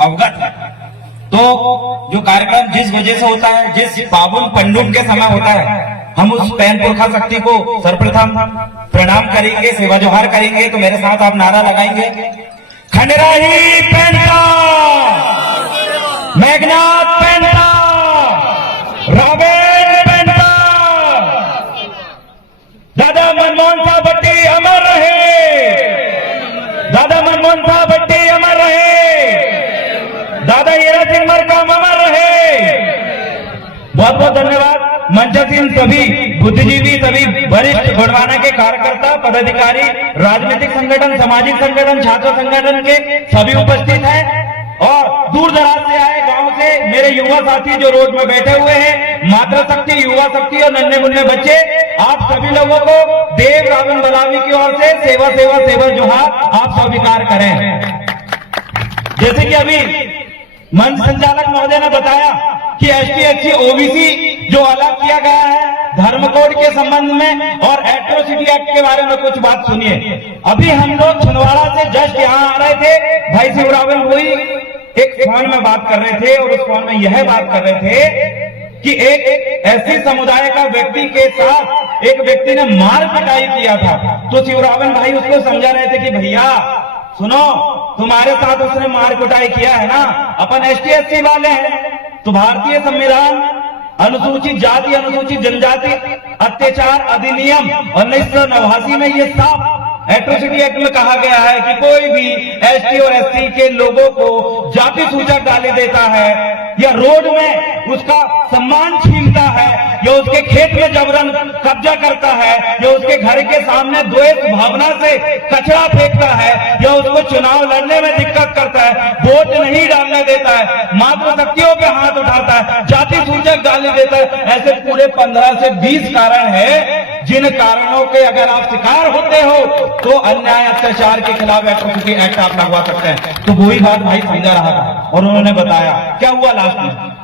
अवगत है। तो जो कार्यक्रम जिस वजह से होता है, जिस पावन पंडुम के समय होता है, हम उस पैन पुरखा शक्ति को सर्वप्रथम प्रणाम करेंगे, सेवा जोहार करेंगे। तो मेरे साथ आप नारा लगाएंगे, खंडराही पेंटा, मेघनाथ पेंटा, रावेन पेंटा, दादा मनमोहन साहब भट्टी अमर रहे, दादा मनमोहन साहब भट्टी अमर रहे, दादा हीरा सिंह मरकाम अमर रहे। बहुत बहुत धन्यवाद। मंचासीन सभी बुद्धिजीवी, सभी वरिष्ठ गुणवाना के कार्यकर्ता, पदाधिकारी, राजनीतिक संगठन, सामाजिक संगठन, छात्र संगठन के सभी उपस्थित हैं और दूर दराज से आए गांव से मेरे युवा साथी जो रोड में बैठे हुए हैं, मातृशक्ति, युवा शक्ति और नन्हे मुन्ने बच्चे, आप सभी लोगों को देव रावण बलावी की ओर से सेवा सेवा सेवा जोहार आप स्वीकार करें। जैसे कि अभी मंच संचालक महोदय ने बताया कि एसटी एससी ओबीसी जो अलग किया गया है धर्म कोड के संबंध में और एट्रोसिटी एक्ट के बारे में कुछ बात सुनिए। अभी हम लोग छिंदवाड़ा से जस्ट यहाँ आ रहे थे, भाई शिवरावल वही एक फोन में बात कर रहे थे और उस फोन में यह बात कर रहे थे कि एक ऐसे समुदाय का व्यक्ति के साथ एक व्यक्ति ने मार पिटाई किया था। तो शिवरावल भाई उसको समझा रहे थे कि भैया सुनो, तुम्हारे साथ उसने मार कुटाई किया है ना, अपन एसटी एससी वाले हैं, तो भारतीय संविधान अनुसूचित जाति अनुसूचित जनजाति अत्याचार अधिनियम 1989 में ये साफ एट्रोसिटी एक्ट में कहा गया है कि कोई भी एसटी और एससी के लोगों को जाति सूचक गाली देता है या रोड में उसका सम्मान छीनता है या उसके खेत में जबरन कब्जा करता है या उसके घर के सामने द्वेष भावना से कचरा फेंकता है या उसको चुनाव लड़ने में दिक्कत करता है, वोट नहीं डालने देता है, मातृशक्तियों पे हाथ उठाता है, जाति सूचक गाली देता है, ऐसे पूरे 15 से 20 कारण है जिन कारणों के अगर आप शिकार होते हो तो अन्याय अत्याचार के खिलाफ एट्रोसिटी एक्ट आप लगवा सकते हैं। तो वही बात भाई समझा रहा था और उन्होंने बताया क्या हुआ लास्ट में।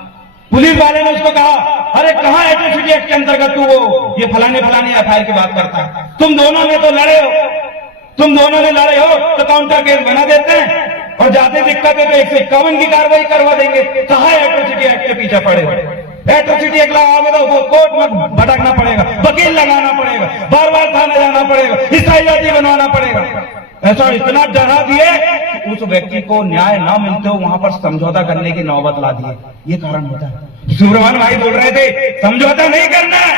पुलिस वाले ने उसको कहा, अरे कहां एट्रोसिटी एक्ट के अंतर्गत तू वो ये फलाने एफआईआर की बात करता है, तुम दोनों ने तो लड़े हो, तुम दोनों ने लड़े हो तो काउंटर केस बना देते हैं और जाते दिक्कत है तो 151 की कार्रवाई करवा देंगे। कहां एट्रोसिटी एक्ट के पीछे पड़े हो? एट्रोसिटी एक्ट लगाओगे तो कोर्ट में भटकना पड़ेगा, वकील लगाना पड़ेगा, बार बार थाने जाना पड़ेगा, ईसाई जाति बनवाना पड़ेगा। ऐसा इतना डरा दिए कि उस व्यक्ति को न्याय ना मिलते हो वहां पर समझौता करने की नौबत ला दिए। ये कारण होता है। सूर्यमान भाई बोल रहे थे समझौता नहीं करना है,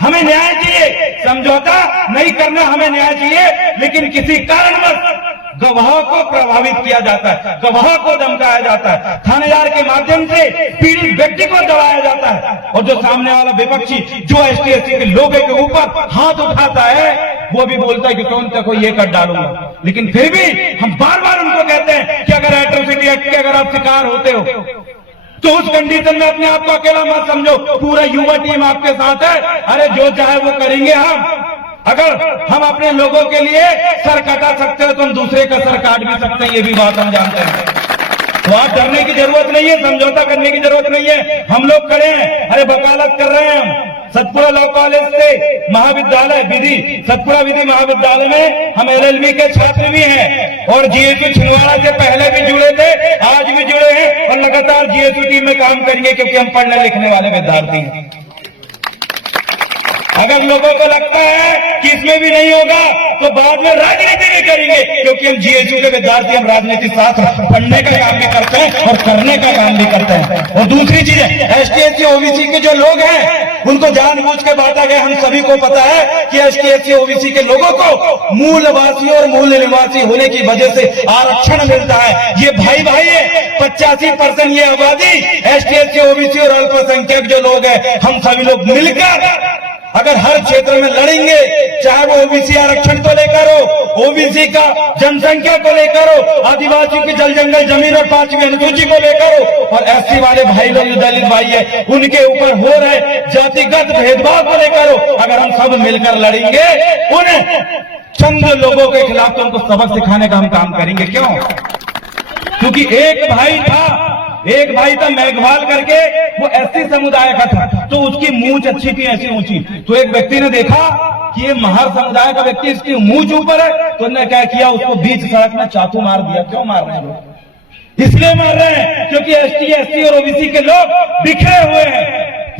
हमें न्याय चाहिए, समझौता नहीं करना, हमें न्याय चाहिए, लेकिन किसी कारणवश गवाह को प्रभावित किया जाता है, गवाह को धमकाया जाता है, थानेदार के माध्यम से पीड़ित व्यक्ति को दबाया जाता है और जो सामने वाला विपक्षी जो एसटी एससी के लोगों के ऊपर हाथ उठाता है वो भी बोलता है कि तुम तक ये कर डालूंगा। लेकिन फिर भी हम बार बार उनको कहते हैं कि अगर एट्रोसिटी एक्ट के अगर आप शिकार होते हो तो उस कंडीशन में अपने आप को अकेला मत समझो, पूरा युवा टीम आपके साथ है। अरे जो चाहे वो करेंगे हम। अगर हम अपने लोगों के लिए सर कटा सकते हो तो हम दूसरे का सर काट भी सकते हैं, ये भी बात हम जानते हैं। तो आप डरने की जरूरत नहीं है, समझौता करने की जरूरत नहीं है, हम लोग खड़े हैं। अरे वकालत कर रहे हैं हम सतपुरा लॉ कॉलेज से महाविद्यालय विधि, सतपुरा विधि महाविद्यालय में हम एलएलबी के छात्र भी हैं और जीएसयू छिंदवाड़ा से पहले भी जुड़े थे, आज भी जुड़े हैं और लगातार जीएसयू टीम में काम करेंगे क्योंकि हम पढ़ने लिखने वाले विद्यार्थी हैं। अगर लोगों को लगता है कि इसमें भी नहीं होगा तो बाद में राजनीति भी करेंगे क्योंकि हम जीएसयू के विद्यार्थी, हम राजनीति साथ पढ़ने का काम भी करते हैं और करने का काम भी करते हैं। और दूसरी चीज है एसटी एससी ओबीसी के जो लोग हैं उनको जानबूझ के बांटा गया। हम सभी को पता है कि एसटी एससी ओबीसी के लोगों को मूलवासी और मूल निवासी होने की वजह से आरक्षण मिलता है। ये भाई भाई है, 85% ये आबादी एसटी एससी ओबीसी और अल्पसंख्यक जो लोग हैं, हम सभी लोग मिलकर अगर हर क्षेत्र में लड़ेंगे, चाहे वो ओबीसी आरक्षण को लेकर हो, ओबीसी का जनसंख्या को लेकर हो, आदिवासियों की जल जंगल जमीन और 5वीं अनुसूची को लेकर हो और एससी वाले भाई लोग जो दलित भाई है उनके ऊपर हो रहे जातिगत भेदभाव को लेकर हो, अगर हम सब मिलकर लड़ेंगे उन चंद लोगों के खिलाफ तो उनको सबक सिखाने का हम काम करेंगे। क्यों? क्योंकि एक भाई था मेघवाल करके, वो एससी समुदाय का था तो उसकी मूंछ अच्छी थी ऐसी ऊंची। तो एक व्यक्ति ने देखा कि ये महार समुदाय का व्यक्ति, इसकी मूंछ ऊपर है, तो उन्होंने क्या किया, उसको बीच सड़क में चाकू मार दिया। क्यों मार रहे हैं लोग? इसलिए मर रहे हैं क्योंकि एसटी, एससी और ओबीसी के लोग बिखरे हुए हैं।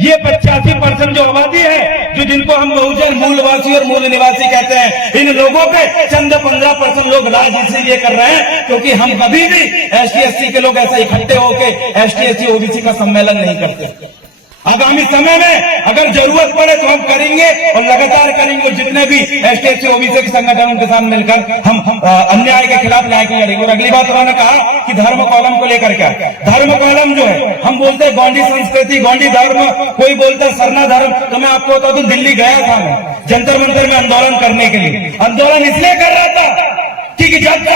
ये 85% जो आबादी है, जो जिनको हम बहुजन मूलवासी और मूल निवासी कहते हैं, इन लोगों पे चंद 15% लोग राज इसीलिए कर रहे हैं क्योंकि हम कभी भी एसटी, एससी के लोग ऐसा इकट्ठे होकर एसटी, एससी, ओबीसी का सम्मेलन नहीं करते। आगामी समय में अगर जरूरत पड़े तो हम करेंगे और लगातार करेंगे। जितने भी एसटी, एससी, ओबीसी के संगठन उनके साथ मिलकर हम अन्याय के खिलाफ न्याय की लड़ेंगे। और अगली बात उन्होंने कहा कि धर्म कॉलम को लेकर क्या, धर्म कॉलम जो है, हम बोलते हैं गौंडी संस्कृति, गौंडी धर्म, कोई बोलता है सरना धर्म। तो मैं आपको बता दूं, दिल्ली गया था मैं जंतर मंतर में आंदोलन करने के लिए। आंदोलन इसलिए कर रहा था कि जब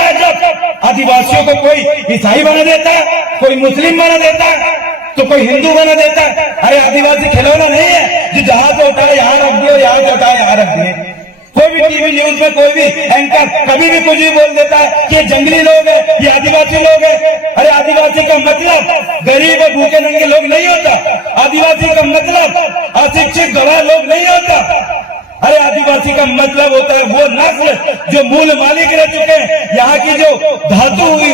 आदिवासियों को कोई ईसाई बना देता है, कोई मुस्लिम बना देता है, तो कोई हिंदू बना देता है। अरे आदिवासी खिलौना नहीं है जो जहां से उठाए यहां रख दिए, यहाँ से उठाए यहां रख दिए। कोई भी टीवी न्यूज में कोई भी एंकर कभी भी कुछ भी बोल देता है कि जंगली लोग है, ये आदिवासी लोग है। अरे आदिवासी का मतलब गरीब और भूखे नंगे लोग नहीं होता। आदिवासी का मतलब अशिक्षित गवाह लोग नहीं होता। अरे आदिवासी का मतलब होता है वो नस्ल जो मूल मालिक रह चुके हैं। यहाँ की जो धातु हुई,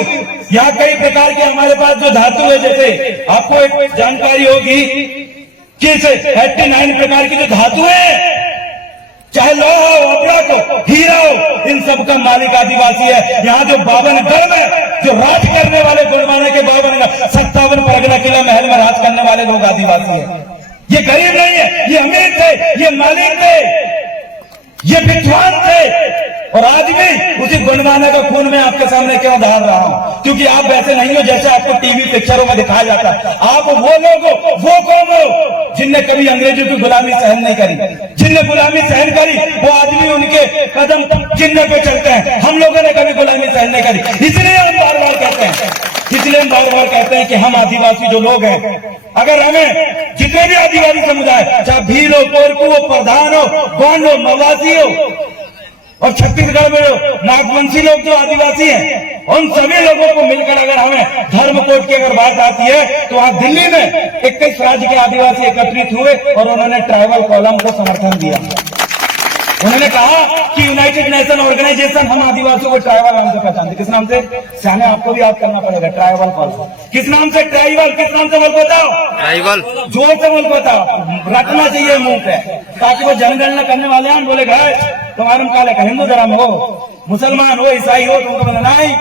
यहाँ कई प्रकार के हमारे पास जो धातु है, जैसे आपको एक जानकारी होगी कि 89 प्रकार की जो धातु है, चाहे लोहा हो, अपराध हो, हीरा हो, इन सब का मालिक आदिवासी है। यहाँ जो 52 गढ़ है, जो राज करने वाले गुणवाना के 57 परगना किला महल में राज करने वाले लोग आदिवासी है। ये गरीब नहीं है, ये अमीर थे, ये मालिक थे, ये विद्वान थे। और आज भी उसी गुणवाना का खून मैं आपके सामने क्यों डाल रहा हूं? क्योंकि आप वैसे नहीं हो जैसे आपको टीवी पिक्चरों में दिखाया जाता है। आप वो लोग हो, वो कौन हो जिनने कभी अंग्रेजों की गुलामी सहन नहीं करी। जिनने गुलामी सहन करी वो आदमी उनके कदम चिन्ह पे चलते हैं। हम लोगों ने कभी गुलामी सहन नहीं करी। इसलिए हम बार बार कहते हैं कि हम आदिवासी जो लोग हैं, अगर हमें जितने भी आदिवासी समुदाय, चाहे भील हो, कोरकू हो, प्रधान हो, गोंड हो, मवासी हो, और छत्तीसगढ़ में नागवंशी लोग जो आदिवासी हैं, उन सभी लोगों को मिलकर अगर हमें धर्म कोड की अगर बात आती है, तो वहां दिल्ली में 21 राज्य के आदिवासी एकत्रित हुए और उन्होंने ट्राइबल कॉलम को समर्थन दिया। उन्होंने कहा कि यूनाइटेड नेशन ऑर्गेनाइजेशन हम आदिवासियों को ट्राइबल नाम से पहचानते। किस नाम से? सियाने आपको भी याद करना पड़ेगा, ट्राइबल कॉलम। किस नाम से? ट्राइबल। किस नाम से बोल बताओ? ट्राइबल। जोर से बोल बताओ, रखना चाहिए मुंह पे, ताकि वो जनगणना करने वाले हैं बोले भाई तुम्हारे काले का हिंदू धर्म हो, मुसलमान हो, ईसाई हो, तुमको बोला नहीं।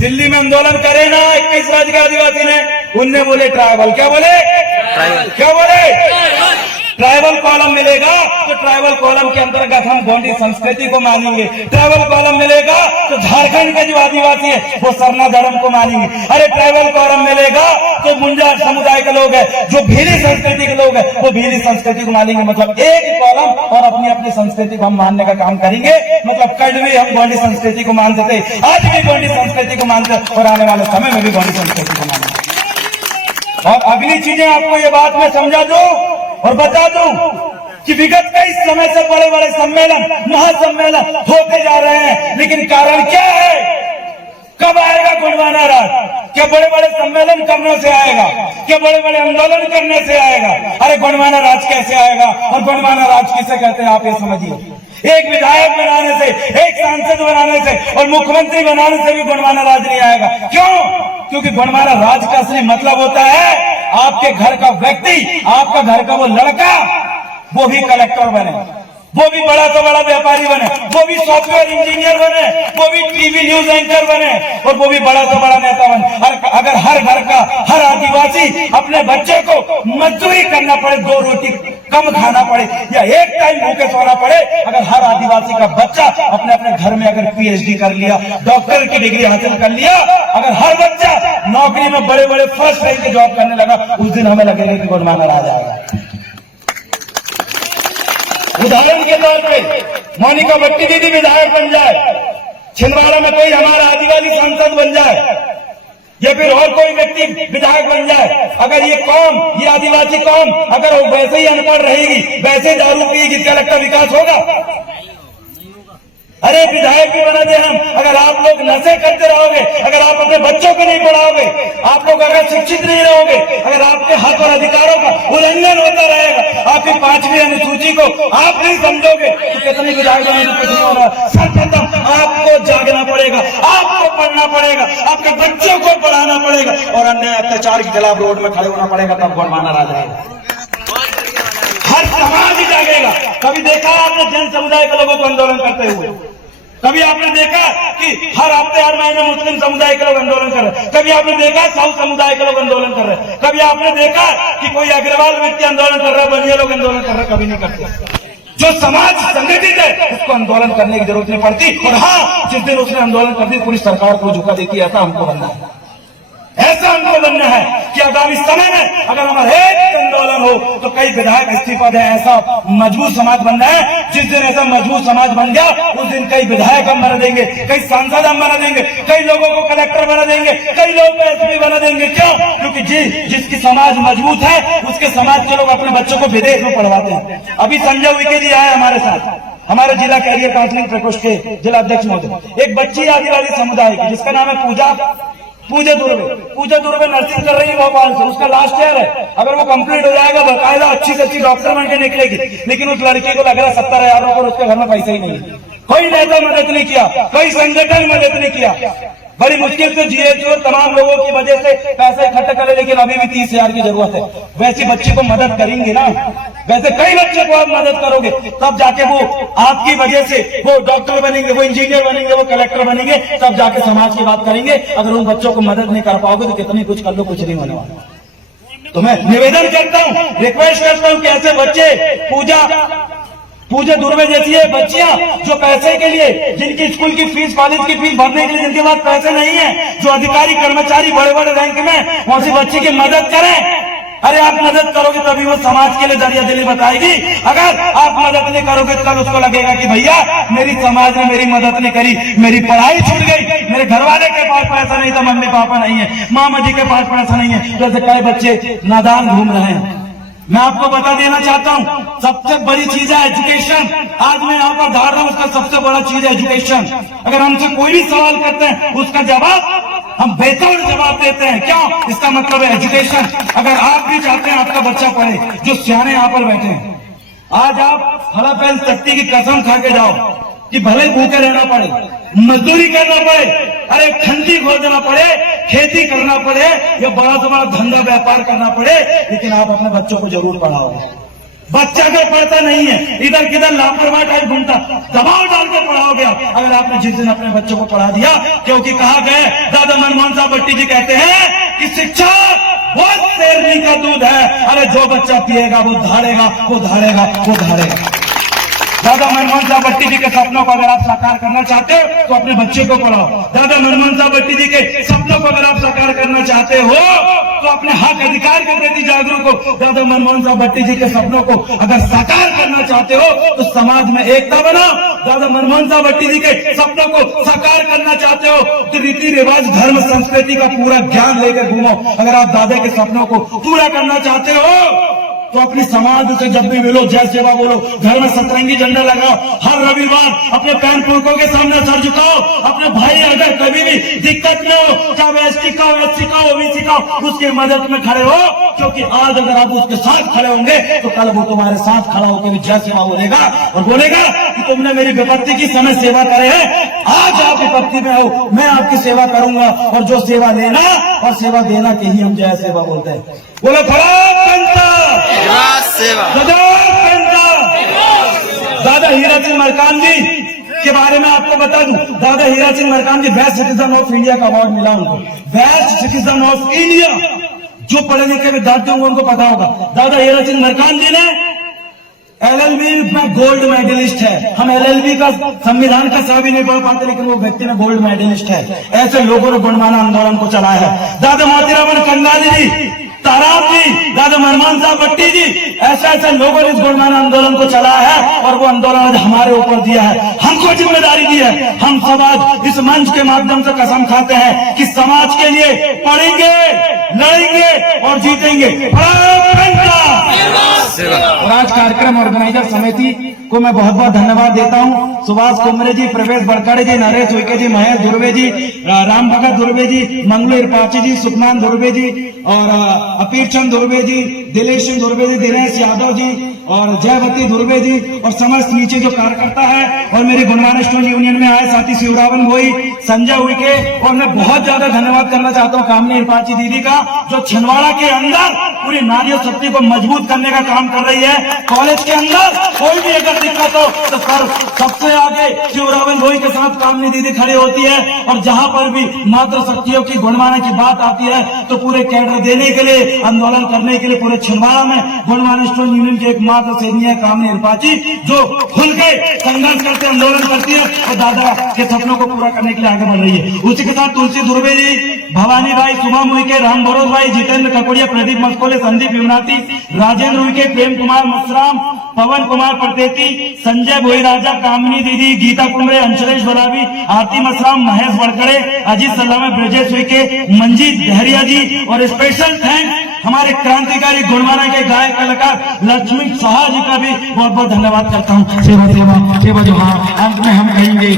दिल्ली में आंदोलन करे ना 21 राज्य के आदिवासी ने, उनने बोले ट्राइबल। क्या बोले? ट्राइबल। क्या बोले? ट्राइबल कॉलम मिलेगा तो ट्राइबल कॉलम के अंतर्गत हम गोंडी संस्कृति को मानेंगे। ट्राइबल कॉलम मिलेगा तो झारखंड के जो आदिवासी है वो सरना धर्म को मानेंगे। अरे ट्राइबल कॉलम मिलेगा तो मुंजा समुदाय के लोग हैं, जो भीली संस्कृति के लोग हैं, वो भीली संस्कृति को मानेंगे। मतलब एक ही कॉलम और अपनी अपनी संस्कृति को हम मानने का काम करेंगे। मतलब कल भी हम गोंडी संस्कृति को मानते थे, आज भी गोंडी संस्कृति को मानते और आने वाले समय में भी गोंडी संस्कृति को मानेंगे। और अगली चीजें आपको ये बात मैं समझा दूं और बता दूं कि विगत कई समय से बड़े बड़े सम्मेलन, महासम्मेलन होते जा रहे हैं, लेकिन कारण क्या है? कब आएगा गुणवाना राज? क्या बड़े बड़े सम्मेलन करने से आएगा? क्या बड़े बड़े आंदोलन करने से आएगा? अरे गुणवाना राज कैसे आएगा? और गुणवाना राज किसे कहते हैं आप ये समझिए। एक विधायक बनाने से, एक सांसद बनाने से और मुख्यमंत्री बनाने से भी गुणवाना राज नहीं आएगा। क्यों? क्योंकि गुणवाना राज का असली मतलब होता है आपके घर का व्यक्ति, आपका घर का वो लड़का, वो भी कलेक्टर बने, वो भी बड़ा से बड़ा व्यापारी बने, वो भी सॉफ्टवेयर इंजीनियर बने, वो भी टीवी न्यूज एंकर बने और वो भी बड़ा से बड़ा नेता बने। अगर हर घर का हर आदिवासी अपने बच्चे को मजदूरी करना पड़े, 2 रोटी कम खाना पड़े या एक टाइम भूखे सोना पड़े, अगर हर आदिवासी का बच्चा अपने अपने घर में अगर पीएचडी कर लिया, डॉक्टर की डिग्री हासिल कर लिया, अगर हर बच्चा नौकरी में बड़े बड़े फर्स्ट रैंक की जॉब करने लगा, उस दिन हमें लगेगा कि गुणवाना राज आएगा। उदाहरण के तौर पे मोनिका भट्टी दीदी विधायक बन जाए, छिंदवाड़ा में कोई हमारा आदिवासी सांसद बन जाए, या फिर और कोई व्यक्ति विधायक बन जाए, अगर ये कौम, ये आदिवासी कौम अगर वो वैसे ही अनपढ़ रहेगी, वैसे ही दारू पिएगी, क्या लगता विकास होगा? अरे विधायक भी बना दे हम, अगर आप लोग नशे करते रहोगे, अगर आप अपने बच्चों को नहीं पढ़ाओगे, आप लोग अगर शिक्षित नहीं रहोगे, अगर आपके हक और अधिकारों का उल्लंघन होता रहेगा, आपकी 5वीं अनुसूची को आप नहीं समझोगे तो कितने विधायक कुछ नहीं होगा। सर्वप्रथम आपको जागना पड़ेगा, आपको पढ़ना पड़ेगा, आपके बच्चों को पढ़ाना पड़ेगा और अन्य अत्याचार के खिलाफ रोड में खड़े होना पड़ेगा, तब गणमाना आ जाएगा। हर समाज ही जागेगा। कभी देखा आपने जन समुदाय के लोगों को आंदोलन करते हुए? कभी आपने देखा कि हर हफ्ते हर महीने मुस्लिम समुदाय के लोग आंदोलन कर रहे हैं? कभी आपने देखा साउथ समुदाय के लोग आंदोलन कर रहे हैं? कभी आपने देखा कि कोई अग्रवाल व्यक्ति आंदोलन कर रहा है, बनिया लोग आंदोलन कर रहे हैं? कभी नहीं करते। जो समाज संगठित है उसको आंदोलन करने की जरूरत नहीं पड़ती। और हाँ, जिस दिन उसने आंदोलन कर दी पूरी सरकार को झुका देती, ऐसा हमको बनना है, ऐसा हमको बनना है कि आगामी समय में अगर हमारा एक आंदोलन हो तो कई विधायक इस्तीफा दें। ऐसा मजबूत समाज बनना है। जिस दिन ऐसा मजबूत समाज बन गया उस दिन कई विधायक हम बना देंगे, कई सांसद हम बना देंगे, कई लोगों को कलेक्टर बना देंगे, कई लोगों को एसपी बना देंगे। क्यों? क्योंकि जिसकी समाज मजबूत है उसके समाज के लोग अपने बच्चों को विदेश में पढ़वाते हैं। अभी संजय उइके जी आए हमारे साथ, हमारे जिला कैरियर काउंसलिंग प्रकोष्ठ के जिला अध्यक्ष महोदय। एक बच्ची आदिवासी समुदाय की जिसका नाम है पूजा दुर्वे नर्सिंग कर रही है भोपाल से। उसका लास्ट ईयर है, अगर वो कंप्लीट हो जाएगा बकायदा अच्छी से अच्छी डॉक्टर बन के निकलेगी। लेकिन उस लड़की को लग रहा 70,000 रुपये, उसके घर में पैसा ही नहीं है। कोई नेता मदद नहीं किया, कोई संगठन मदद नहीं किया। बड़ी मुश्किल से जीएचओ और तमाम लोगों की वजह से पैसे इकट्ठा करे, लेकिन अभी भी 30,000 की जरूरत है। वैसी बच्ची को मदद करेंगे ना, वैसे कई बच्चे को आप मदद करोगे तब जाके वो आपकी वजह से वो डॉक्टर बनेंगे, वो इंजीनियर बनेंगे, वो कलेक्टर बनेंगे, तब जाके समाज की बात करेंगे। अगर उन बच्चों को मदद नहीं कर पाओगे तो कितनी कुछ कर लो, कुछ नहीं होने वाला। तो मैं निवेदन करता हूँ, रिक्वेस्ट करता हूँ कि ऐसे बच्चे पूजा दुर्वे जैसी है बच्चियां जो पैसे के लिए, जिनकी स्कूल की फीस, कॉलेज की फीस भरने के लिए जिनके पास पैसे नहीं है, जो अधिकारी कर्मचारी बड़े बड़े रैंक में, वैसी बच्ची की मदद करें। अरे आप मदद करोगे तभी वो समाज के लिए दरिया दिली बताएगी। अगर आप मदद नहीं करोगे कल उसको लगेगा कि भैया मेरी समाज ने मेरी मदद नहीं करी, मेरी पढ़ाई छूट गई, मेरे घर वाले के पास पैसा नहीं था, मम्मी पापा नहीं है, मामा जी के पास पैसा नहीं है। जैसे कई बच्चे नादान घूम रहे हैं। मैं आपको बता देना चाहता हूँ, सबसे बड़ी चीज है एजुकेशन। आज मैं यहाँ पर धार रहा हूँ, उसका सबसे बड़ा चीज है एजुकेशन। अगर हमसे कोई भी सवाल करते हैं उसका जवाब हम बेहतर जवाब देते हैं। क्या? इसका मतलब है एजुकेशन। अगर आप भी चाहते हैं आपका बच्चा पढ़े, जो सियाने यहाँ पर बैठे हैं, आज आप फला फैल शक्ति की कसम खा के जाओ कि भले भूखे रहना पड़े, मजदूरी करना पड़े, अरे खंडी खोदना पड़े, खेती करना पड़े या बड़ा से बड़ा धंधा व्यापार करना पड़े, लेकिन आप अपने बच्चों को जरूर पढ़ाओगे। बच्चा अगर पढ़ता नहीं है, इधर किधर लापरवाह टाइप घूमता, दबाव डाल के पढ़ाओगे आप। अगर आपने जिस दिन अपने बच्चों को पढ़ा दिया, क्योंकि कहा गया, दादा मनमोहन साहब भट्टी जी कहते हैं कि शिक्षा वो शेरनी का दूध है। अरे जो बच्चा पिएगा वो धारेगा, वो धारेगा, वो धारेगा। दादा मनमोहन साहब भट्टी जी के सपनों को अगर आप साकार करना चाहते हो तो अपने बच्चे को पढ़ाओ। दादा मनमोहन साहब भट्टी जी के सपनों को अगर आप साकार करना चाहते हो तो अपने हक अधिकार के प्रति जागरूक हो। दादा मनमोहन साहब भट्टी जी के सपनों को अगर साकार करना चाहते हो तो समाज में एकता बनाओ। दादा मनमोहन साहब भट्टी जी के सपनों को साकार करना चाहते हो तो रीति रिवाज, धर्म, संस्कृति का पूरा ज्ञान लेकर घूमो। अगर आप दादा के सपनों को पूरा करना चाहते हो तो अपनी समाज से जब भी मिलो जय सेवा बोलो, घर में सतरंगी झंडा लगाओ, हर रविवार अपने पैन पुरखों के सामने सर झुकाओ। अपने भाई अगर कभी भी दिक्कत में हो, चाहे एसटी का हो, एससी का हो, ओबीसी का हो, उसकी मदद में खड़े हो। क्योंकि आज अगर आप उसके साथ खड़े होंगे तो कल वो तुम्हारे साथ खड़ा होकर भी जय सेवा बोलेगा और बोलेगा कि तुमने मेरी विपत्ति की समय सेवा करे है, आज आप विपत्ति में हो, मैं आपकी सेवा करूंगा। और जो सेवा लेना और सेवा देना के ही हम जय सेवा बोलते हैं। बोलो खराब सेवा। दादा हीरा सिंह मरकाम जी के बारे में आपको बता दूं, दादा हीरा सिंह मरकाम जी बेस्ट सिटीजन ऑफ इंडिया का अवार्ड मिला उनको, बेस्ट सिटीजन ऑफ इंडिया। जो पढ़े लिखे विद्यार्थी होंगे उनको पता होगा। दादा हीरा सिंह मरकाम जी ने LLB में गोल्ड मेडलिस्ट है। हम LLB का संविधान का सभी नहीं पढ़ पाते, लेकिन वो व्यक्ति में गोल्ड मेडलिस्ट है। ऐसे लोगों ने गुणमाना आंदोलन को चलाया है। दादा मोतीराम कंगाली जी, ताराम जी, दादा मनमोहन साहब भट्टी जी, ऐसे ऐसे लोगों ने इस गुणमाना आंदोलन को चलाया है और वो आंदोलन आज हमारे ऊपर दिया है, हमको जिम्मेदारी दी है। हम सब आज इस मंच के माध्यम से कसम खाते हैं कि समाज के लिए पढ़ेंगे, लड़ेंगे और जीतेंगे। और आज कार्यक्रम ऑर्गेनाइजर समिति को मैं बहुत बहुत धन्यवाद देता हूं। सुभाष कुमरे जी, प्रवेश बड़काड़े जी, नरेश उइके जी, महेश दुर्वे जी, राम भगत दुर्वे जी, मंगलू इरपाची जी, सुखमान दुर्वे जी और अपीर चंद दुर्वे जी, दिलेश दुर्वे जी, दिनेश यादव जी और जयवती दुर्वे जी और समस्त नीचे जो कार्यकर्ता है और मेरे गुणवान स्टूडेंट यूनियन में आए साथी शिवरावन भोई, संजय उइके और मैं बहुत ज्यादा धन्यवाद करना चाहता हूँ कामनी इरपाची दीदी का, जो छिंदवाड़ा के अंदर पूरी नारी शक्ति को मजबूत करने का काम कर रही है। कॉलेज के अंदर कोई भी अगर दिक्कत हो तो सर सबसे आगे शिवरावन भोई के साथ कामनी दीदी खड़ी होती है और जहां पर भी मातृ शक्तियों की गुणवाना की बात आती है तो पूरे कैडर देने के लिए, आंदोलन करने के लिए पूरे छिंदवाड़ा में गुणवान स्टूडेंट यूनियन के एकमात्र सेनी है कामनी इरपाची, जो खुल के संघर्ष करते आंदोलन करती है और दादा के सपनों को पूरा करने के लिए आगे बढ़ रही है। उसी के साथ तुलसी दुर्वे जी, भवानी भाई, शुभम उइके, राम भरोज भाई, जितेंद्र ककोड़िया, प्रदीप मस्कोले, संदीप युवनाती, राजेंद्र उइके, प्रेम कुमार मसराम, पवन कुमार प्रतेती, संजय भोई राजा, कामनी दीदी, गीता कुमरे, अंशलेश बरावी, आरती मसराम, महेश बड़कड़े, अजीत सलामे, ब्रजेश उइके, मंजीत दहरिया जी और स्पेशल थैंक हमारे क्रांतिकारी गुणवाना के गायक कलाकार लक्ष्मी शाह जी का भी बहुत बहुत धन्यवाद करता हूँ। सेवा सेवा सेवा जो हाँ अंत में हम कहेंगे